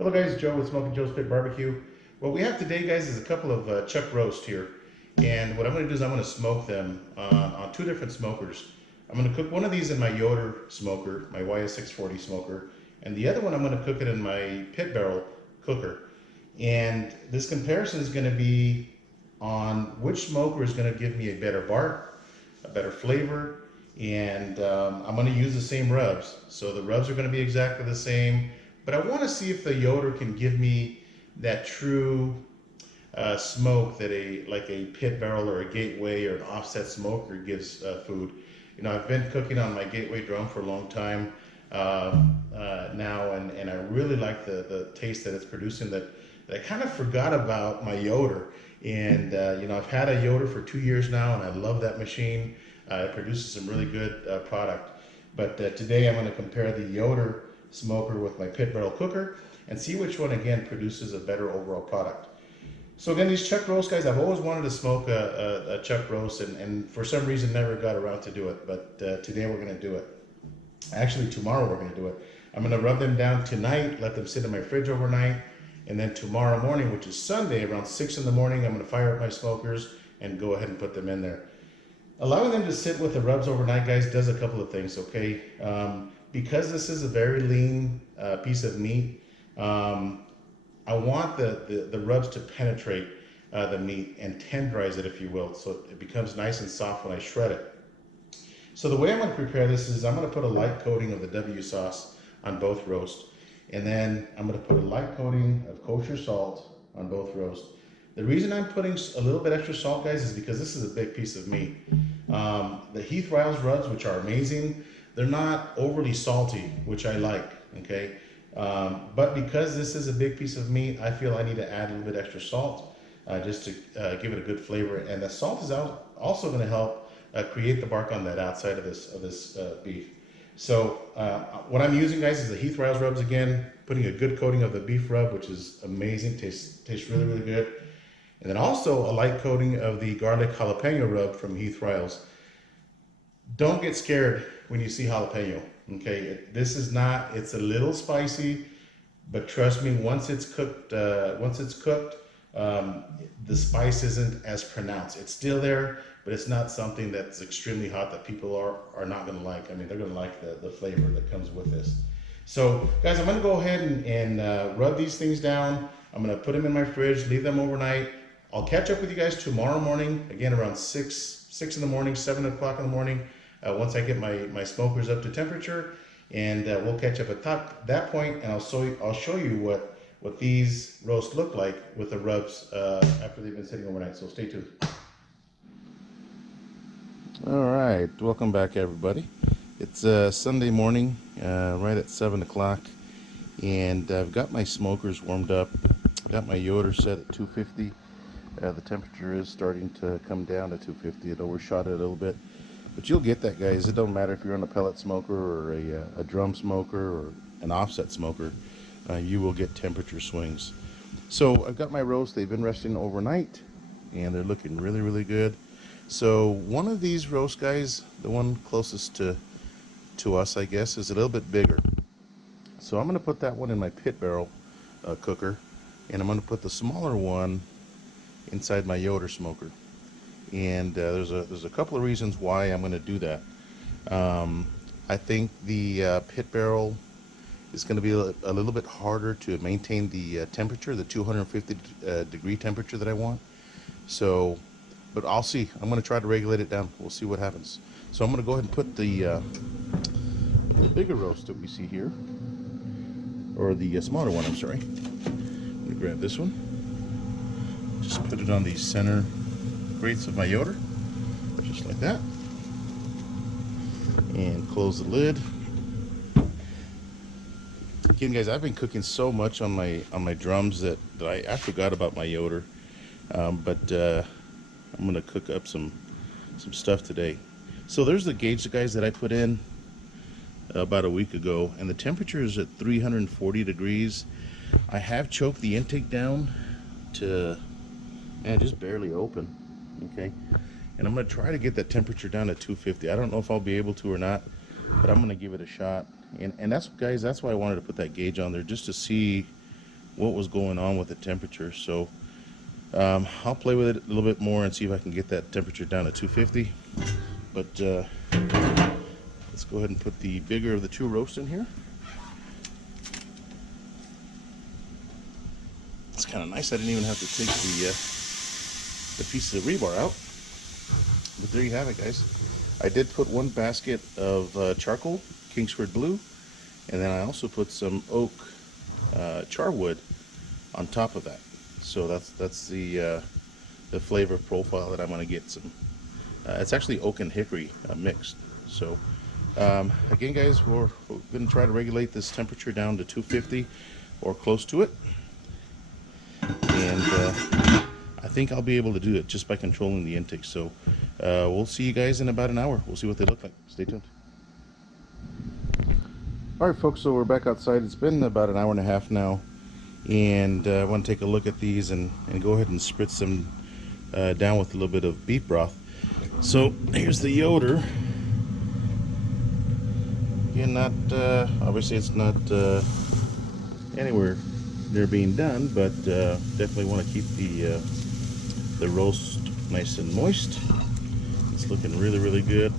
Hello guys, Joe with Smokin Joe's Pit Barbecue. What we have today, guys, is a couple of chuck roast here. And what I'm going to do is I'm going to smoke them on two different smokers. I'm going to cook one of these in my Yoder smoker, my YS 640 smoker, and the other one I'm going to cook it in my pit barrel cooker. And this comparison is going to be on which smoker is going to give me a better bark, a better flavor, and I'm going to use the same rubs. So the rubs are going to be exactly the same. But I want to see if the Yoder can give me that true smoke that like a pit barrel or a gateway or an offset smoker gives food. You know, I've been cooking on my gateway drum for a long time now, and I really like the taste that it's producing. That I kind of forgot about my Yoder, and you know, I've had a Yoder for 2 years now, and I love that machine. It produces some really good product. But today I'm going to compare the Yoder smoker with my pit barrel cooker and see which one again produces a better overall product. So again, these chuck roast, guys, I've always wanted to smoke a chuck roast, and for some reason never got around to do it, but today we're going to do it. Actually, tomorrow we're going to do it. I'm going to rub them down tonight, let them sit in my fridge overnight, and then tomorrow morning, which is Sunday, around 6 in the morning, I'm going to fire up my smokers and go ahead and put them in there. Allowing them to sit with the rubs overnight, guys, does a couple of things, okay? Because this is a very lean piece of meat, I want the rubs to penetrate the meat and tenderize it, if you will, so it becomes nice and soft when I shred it. So the way I'm going to prepare this is I'm going to put a light coating of the W sauce on both roasts, and then I'm going to put a light coating of kosher salt on both roasts. The reason I'm putting a little bit extra salt, guys, is because this is a big piece of meat. The Heath Riles rubs, which are amazing, they're not overly salty, which I like, okay? But because this is a big piece of meat, I feel I need to add a little bit extra salt just to give it a good flavor. And the salt is also going to help create the bark on that outside of this beef. So what I'm using, guys, is the Heath Riles rubs again, putting a good coating of the beef rub, which is amazing, tastes really, really good. And then also a light coating of the garlic jalapeno rub from Heath Riles. Don't get scared when you see jalapeno, okay? It's a little spicy, but trust me, once it's cooked, the spice isn't as pronounced. It's still there, but it's not something that's extremely hot that people are not gonna like. I mean, they're gonna like the flavor that comes with this. So guys, I'm gonna go ahead and rub these things down. I'm gonna put them in my fridge, leave them overnight. I'll catch up with you guys tomorrow morning, again around 6 in the morning, 7 o'clock in the morning, once I get my smokers up to temperature, and we'll catch up at that point, and I'll show you what these roasts look like with the rubs after they've been sitting overnight. So stay tuned. All right, welcome back, everybody. It's Sunday morning, right at 7 o'clock, and I've got my smokers warmed up. I got my Yoder set at 250. The temperature is starting to come down to 250. It overshot it a little bit, but you'll get that, guys. It don't matter if you're on a pellet smoker or a drum smoker or an offset smoker. You will get temperature swings. So I've got my roast. They've been resting overnight, and they're looking really, really good. So one of these roast, guys, the one closest to us, I guess, is a little bit bigger. So I'm going to put that one in my pit barrel cooker, and I'm going to put the smaller one inside my Yoder smoker. And there's a couple of reasons why I'm going to do that. I think the pit barrel is going to be a little bit harder to maintain the temperature, the 250 degree temperature that I want. So, but I'll see. I'm going to try to regulate it down. We'll see what happens. So I'm going to go ahead and put the bigger roast that we see here, or the smaller one, I'm sorry. I'm going to grab this one. Just put it on the center grates of my Yoder, just like that, and close the lid. Again, guys, I've been cooking so much on my drums that I forgot about my Yoder, but I'm gonna cook up some stuff today. So there's the gauge, guys, that I put in about a week ago, and the temperature is at 340 degrees. I have choked the intake down to just barely open, okay? And I'm gonna try to get that temperature down to 250. I don't know if I'll be able to or not, but I'm gonna give it a shot. And that's, guys, that's why I wanted to put that gauge on there, just to see what was going on with the temperature. So I'll play with it a little bit more and see if I can get that temperature down to 250. But let's go ahead and put the bigger of the two roasts in here. It's kind of nice. I didn't even have to take the pieces of rebar out. But there you have it, guys. I did put one basket of charcoal, Kingsford Blue, and then I also put some oak charwood on top of that. So that's the flavor profile that I'm going to get. Some it's actually oak and hickory mixed. So again, guys, we're going to try to regulate this temperature down to 250 or close to it, and I think I'll be able to do it just by controlling the intake. So we'll see you guys in about an hour. We'll see what they look like. Stay tuned. Alright folks, so we're back outside. It's been about an hour and a half now, and I want to take a look at these and go ahead and spritz them down with a little bit of beef broth. So here's the Yoder. Again, not obviously it's not anywhere near being done, but definitely want to keep the roast nice and moist. It's looking really, really good.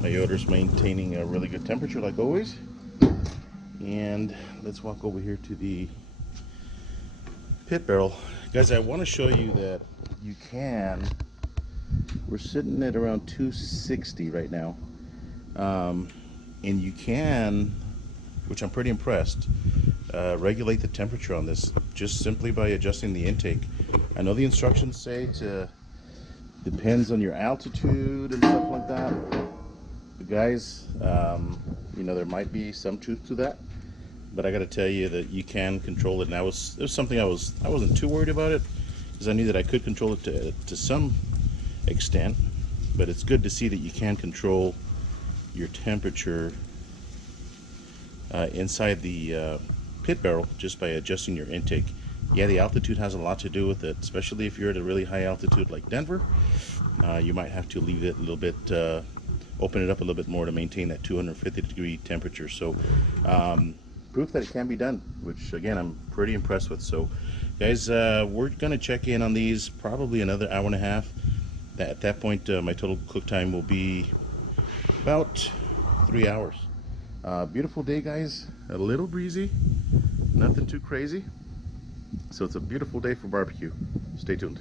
My Yoder's maintaining a really good temperature like always. And let's walk over here to the pit barrel. Guys, I want to show you that you can, we're sitting at around 260 right now, and you can, which I'm pretty impressed, regulate the temperature on this just simply by adjusting the intake. I know the instructions say to depends on your altitude and stuff like that, but guys, you know, there might be some truth to that, but I got to tell you that you can control it. And it was something I wasn't too worried about it, because I knew that I could control it to some extent. But it's good to see that you can control your temperature inside the pit barrel just by adjusting your intake. Yeah, the altitude has a lot to do with it, especially if you're at a really high altitude like Denver. You might have to leave it a little bit, open it up a little bit more to maintain that 250-degree temperature. So proof that it can be done, which again I'm pretty impressed with. So guys, we're gonna check in on these probably another hour and a half. At that point, my total cook time will be about 3 hours. Beautiful day, guys. A little breezy, nothing too crazy. So it's a beautiful day for barbecue. Stay tuned.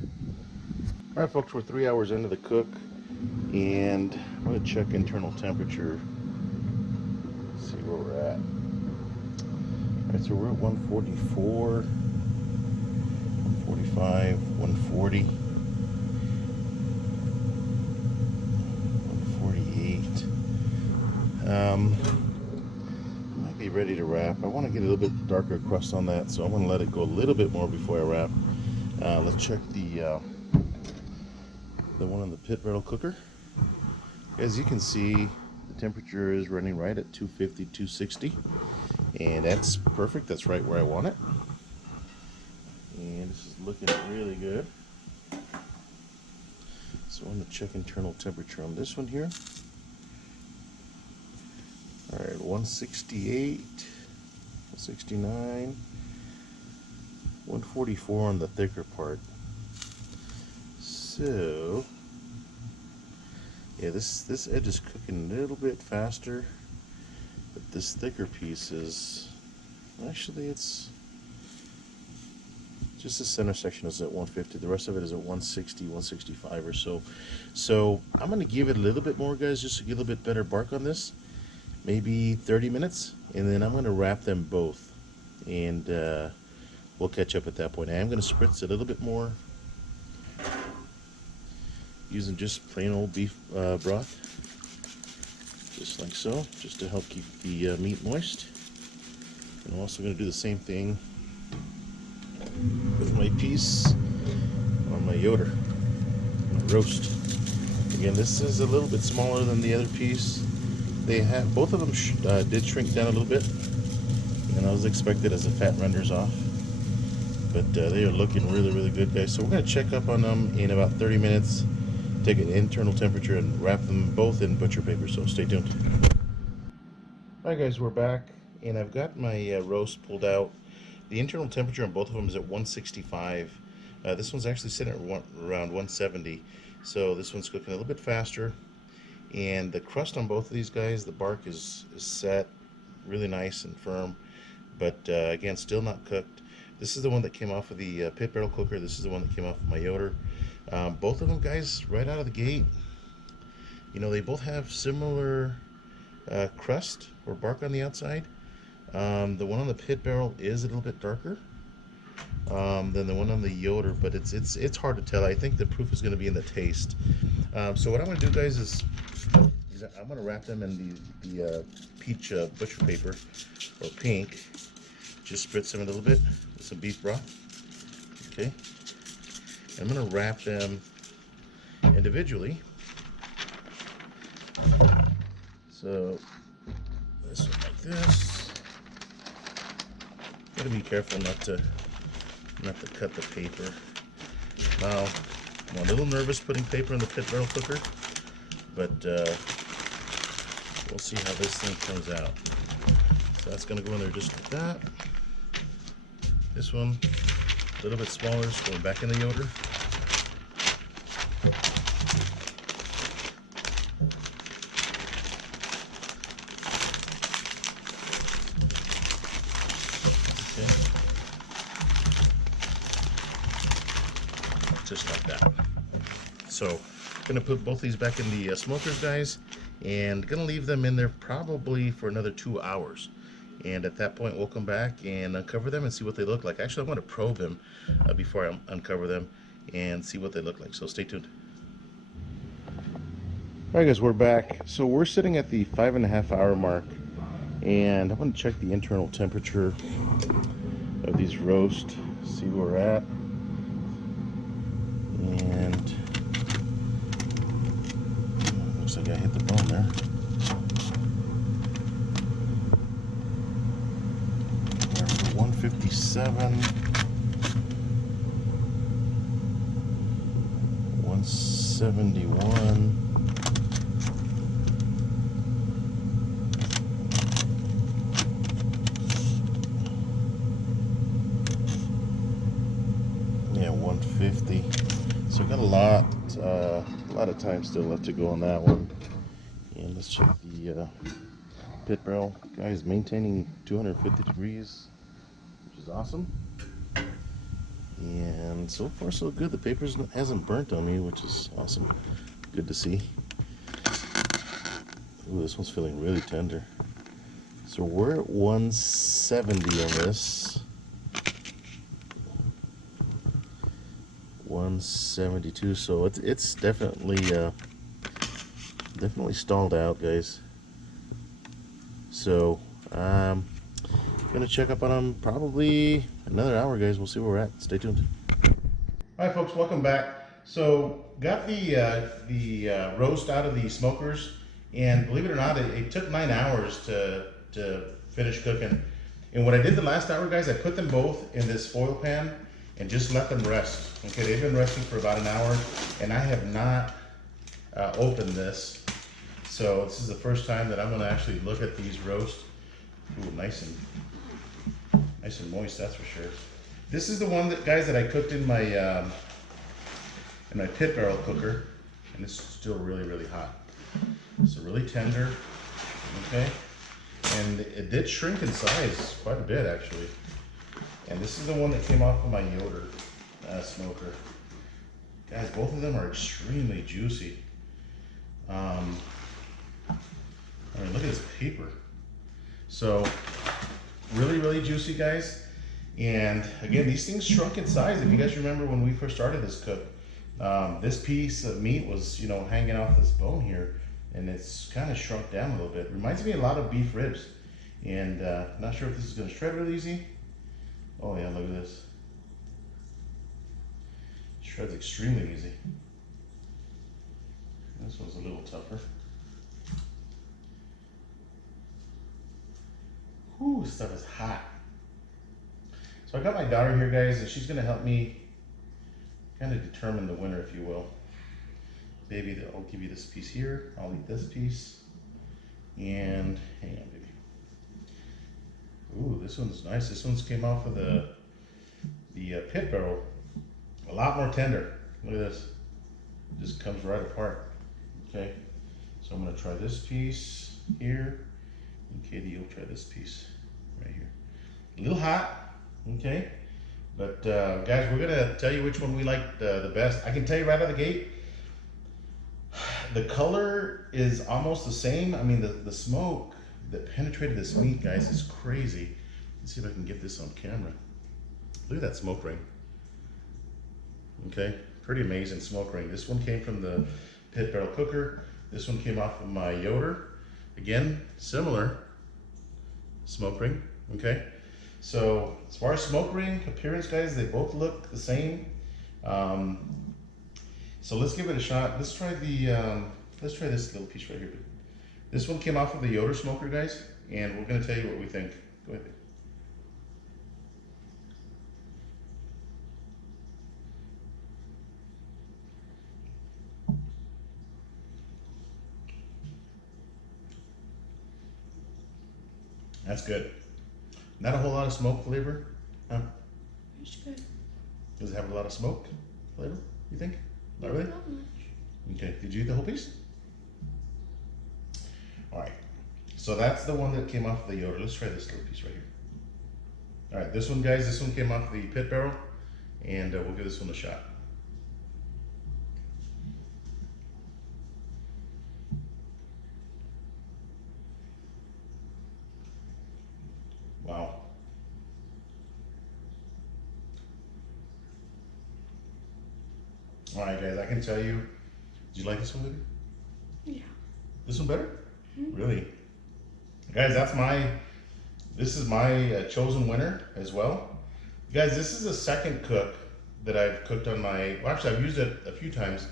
All right, folks, we're 3 hours into the cook, and I'm gonna check internal temperature. See where we're at. All right, so we're at 144, 145, 140, 148. Might be ready to wrap. I want to get a little bit darker crust on that, so I'm going to let it go a little bit more before I wrap. Let's check the one in the pit barrel cooker. As you can see, the temperature is running right at 250, 260, and that's perfect. That's right where I want it. And this is looking really good. So I'm going to check internal temperature on this one here. All right, 168, 169, 144 on the thicker part. So yeah, this edge is cooking a little bit faster, but this thicker piece is actually, it's just the center section is at 150. The rest of it is at 160, 165 or so. So I'm going to give it a little bit more, guys, just to get a little bit better bark on this. Maybe 30 minutes, and then I'm going to wrap them both, and we'll catch up at that point. I am going to spritz a little bit more using just plain old beef broth, just like so, just to help keep the meat moist. And I'm also going to do the same thing with my piece on my Yoder, my roast. Again, this is a little bit smaller than the other piece. They have, both of them did shrink down a little bit, and I was expected as the fat renders off, but they are looking really, really good, guys. So we're going to check up on them in about 30 minutes, take an internal temperature, and wrap them both in butcher paper, so stay tuned. Alright guys, we're back, and I've got my roast pulled out. The internal temperature on both of them is at 165. This one's actually sitting at around 170, so this one's cooking a little bit faster. And the crust on both of these guys, the bark is set really nice and firm, but again, still not cooked. This is the one that came off of the pit barrel cooker. This is the one that came off of my Yoder. Both of them, guys, right out of the gate, you know, they both have similar crust or bark on the outside. The one on the pit barrel is a little bit darker than the one on the Yoder, but it's hard to tell. I think the proof is going to be in the taste. So what I'm going to do, guys, is I'm going to wrap them in the peach butcher paper, or pink. Just spritz them a little bit with some beef broth. Okay. And I'm going to wrap them individually. So this one like this. Gotta be careful not to cut the paper. Now, I'm a little nervous putting paper in the pit barrel cooker, but we'll see how this thing turns out. So that's gonna go in there just like that. This one, a little bit smaller, is going back in the Yoder. Just like that. So I'm gonna put both these back in the smokers, guys, and gonna leave them in there probably for another 2 hours. And at that point, we'll come back and uncover them and see what they look like. Actually, I want to probe them before I uncover them and see what they look like. So stay tuned. All right, guys, we're back. So we're sitting at the 5.5 hour mark, and I want to check the internal temperature of these roast, see where we're at. And looks like I hit the bone there. We're for 157, 171. Yeah, 150. So we've got a lot of time still left to go on that one. And let's check the pit barrel. Guys, maintaining 250 degrees, which is awesome. And so far so good. The paper hasn't burnt on me, which is awesome. Good to see. Ooh, this one's feeling really tender. So we're at 170 on this. 172, so it's definitely stalled out, guys. So I'm gonna check up on them probably another hour, guys. We'll see where we're at. Stay tuned. All right, folks, welcome back. So got the roast out of the smokers, and believe it or not, it took 9 hours to finish cooking. And what I did the last hour, guys, I put them both in this foil pan and just let them rest. Okay, they've been resting for about an hour, and I have not opened this. So this is the first time that I'm gonna actually look at these roast. Ooh, nice and moist, that's for sure. This is the one that, guys, that I cooked in my pit barrel cooker, and it's still really hot. So really tender, okay? And it did shrink in size quite a bit, actually. And this is the one that came off of my Yoder smoker. Guys, both of them are extremely juicy. I mean, look at this paper. So, really juicy, guys. And again, these things shrunk in size. If you guys remember when we first started this cook, this piece of meat was, you know, hanging off this bone here, and it's kind of shrunk down a little bit. Reminds me a lot of beef ribs. And not sure if this is gonna shred real easy. Oh yeah, look at this. Shreds extremely easy. This one's a little tougher. Whew, this stuff is hot. So I got my daughter here, guys, and she's gonna help me kind of determine the winner, if you will. Baby, I'll give you this piece here. I'll eat this piece. And hang on, baby. Ooh, this one's nice. This one's came off of the pit barrel. A lot more tender. Look at this. It just comes right apart. Okay. So I'm gonna try this piece here. And Katie, you'll try this piece right here. A little hot, okay? But guys, we're gonna tell you which one we like the best. I can tell you right out of the gate, the color is almost the same. I mean, the smoke that penetrated this meat, guys, is crazy. Let's see if I can get this on camera. Look at that smoke ring. Okay, pretty amazing smoke ring. This one came from the pit barrel cooker. This one came off of my Yoder. Again, similar smoke ring, okay? So as far as smoke ring appearance, guys, they both look the same. So let's give it a shot. Let's try this little piece right here. This one came off of the Yoder smoker, guys, and we're gonna tell you what we think. Go ahead. That's good. Not a whole lot of smoke flavor, huh? It's good. Does it have a lot of smoke flavor, you think? Not really? Not much. Okay, did you eat the whole piece? All right, so that's the one that came off the Yoder. Let's try this little piece right here. All right, this one, guys, this one came off the pit barrel, and we'll give this one a shot. Wow. All right, guys, I can tell you, did you like this one, baby? Yeah. This one better? Mm-hmm. Really? Guys, this is my chosen winner as well. Guys, this is the second cook that I've cooked on my, well, actually I've used it a few times,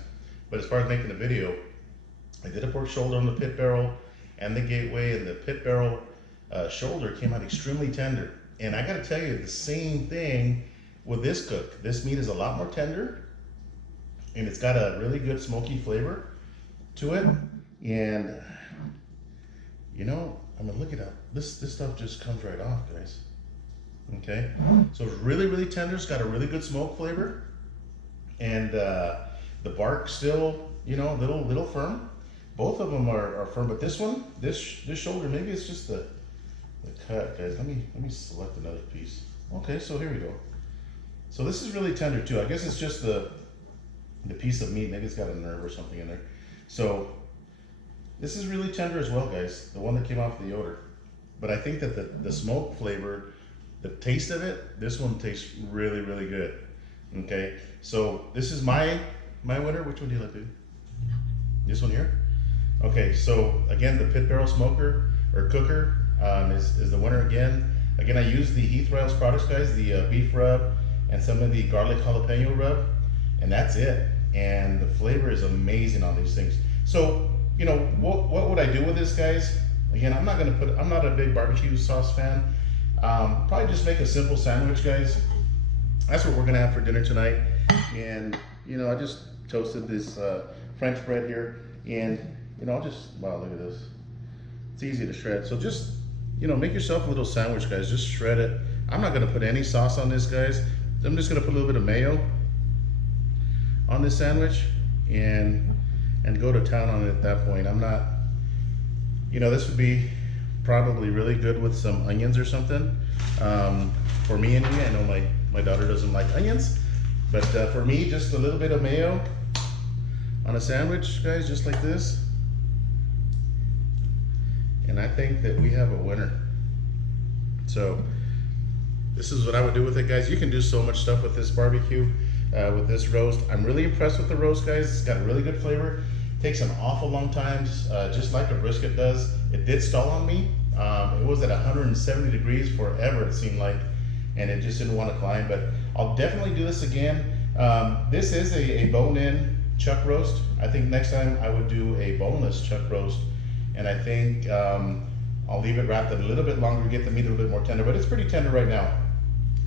but as far as making a video, I did a pork shoulder on the pit barrel and the gateway, and the pit barrel shoulder came out extremely tender. And I gotta tell you, the same thing with this cook. This meat is a lot more tender, and it's got a really good smoky flavor to it. And you know, I mean, look at that. This stuff just comes right off, guys. Okay, so it's really, really tender. It's got a really good smoke flavor, and the bark still, you know, little firm. Both of them are firm, but this one, this shoulder, maybe it's just the cut, guys. Let me select another piece. Okay, so here we go. So this is really tender too. I guess it's just the piece of meat. Maybe it's got a nerve or something in there. So this is really tender as well, guys. The one that came off the Yoder. But I think that the smoke flavor, the taste of it, this one tastes really, really good. Okay, so this is my winner. Which one do you like, dude? This one here? Okay, so again, the pit barrel smoker or cooker is the winner again. Again, I use the Heath Royals products, guys, the beef rub and some of the garlic jalapeno rub, and that's it. And the flavor is amazing on these things. So, you know, what would I do with this, guys? Again, I'm not a big barbecue sauce fan. Probably just make a simple sandwich, guys. That's what we're gonna have for dinner tonight. And, you know, I just toasted this French bread here, and, you know, wow, look at this. It's easy to shred. So just, you know, make yourself a little sandwich, guys. Just shred it. I'm not gonna put any sauce on this, guys. I'm just gonna put a little bit of mayo on this sandwich and go to town on it at that point. I'm not, you know, this would be probably really good with some onions or something. For me anyway, I know my daughter doesn't like onions, but for me, just a little bit of mayo on a sandwich, guys, just like this. And I think that we have a winner. So this is what I would do with it, guys. You can do so much stuff with this barbecue, with this roast. I'm really impressed with the roast, guys. It's got a really good flavor. Takes an awful long time, just like a brisket does. It did stall on me. It was at 170 degrees forever, it seemed like, and it just didn't want to climb, but I'll definitely do this again. This is a bone-in chuck roast. I think next time I would do a boneless chuck roast, and I think I'll leave it wrapped up a little bit longer, get the meat a little bit more tender, but it's pretty tender right now.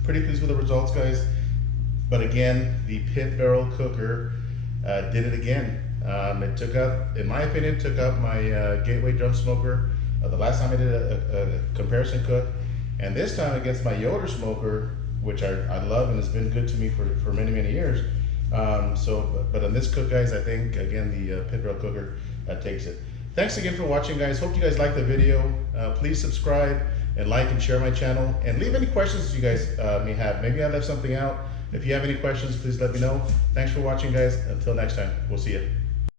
Pretty pleased with the results, guys. But again, the pit barrel cooker did it again. It took up, in my opinion, took up my Gateway drum smoker the last time I did a comparison cook, And this time against my Yoder smoker, which I love and has been good to me for many, many years. But on this cook, guys, I think, again, the pit rail cooker takes it. Thanks again for watching, guys. Hope you guys liked the video. Please subscribe and like and share my channel. And leave any questions you guys may have. Maybe I left something out. If you have any questions, please let me know. Thanks for watching, guys. Until next time, we'll see you.